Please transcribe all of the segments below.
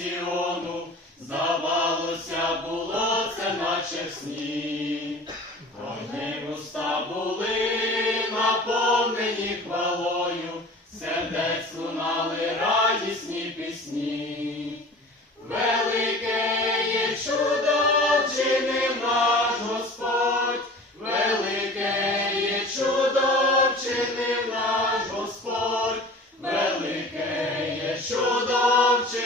Сіону, здавалося, було це наче в сні, Вогнем уста були наповнені хвалою, сердець лунали радісні пісні. Велике є чудо вчинив наш Господь, велике є чудо вчинив наш Господь.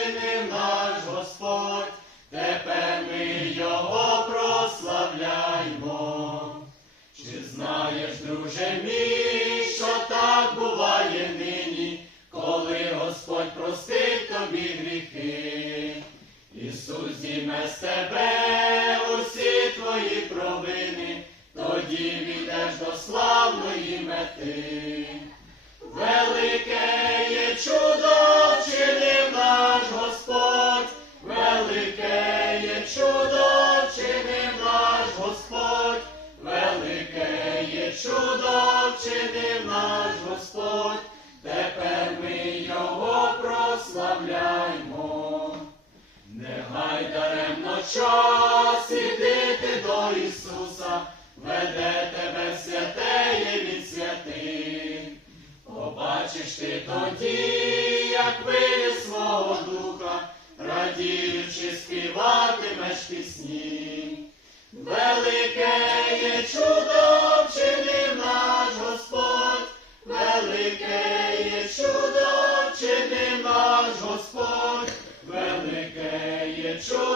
Чудо, наш Господь, тепер ми його прославляймо. Чи знаєш, друже що так буває нині, коли Господь простить тобі гріхи? Ісус з тебе усі твої провини, тоді війдеш до славної мети. Велике чудо, вчинив наш Господь, велике є чудо, вчинив наш Господь, тепер ми його прославляймо. Нехай даремно час ідити до Ісуса, веде тебе святеє від святих. Побачиш ти тоді, як виє свого духа, радіючи, співатимеш пісні. Велике є чудо, вчинив наш Господь, велике є чудо, вчинив наш Господь, велике є чудо,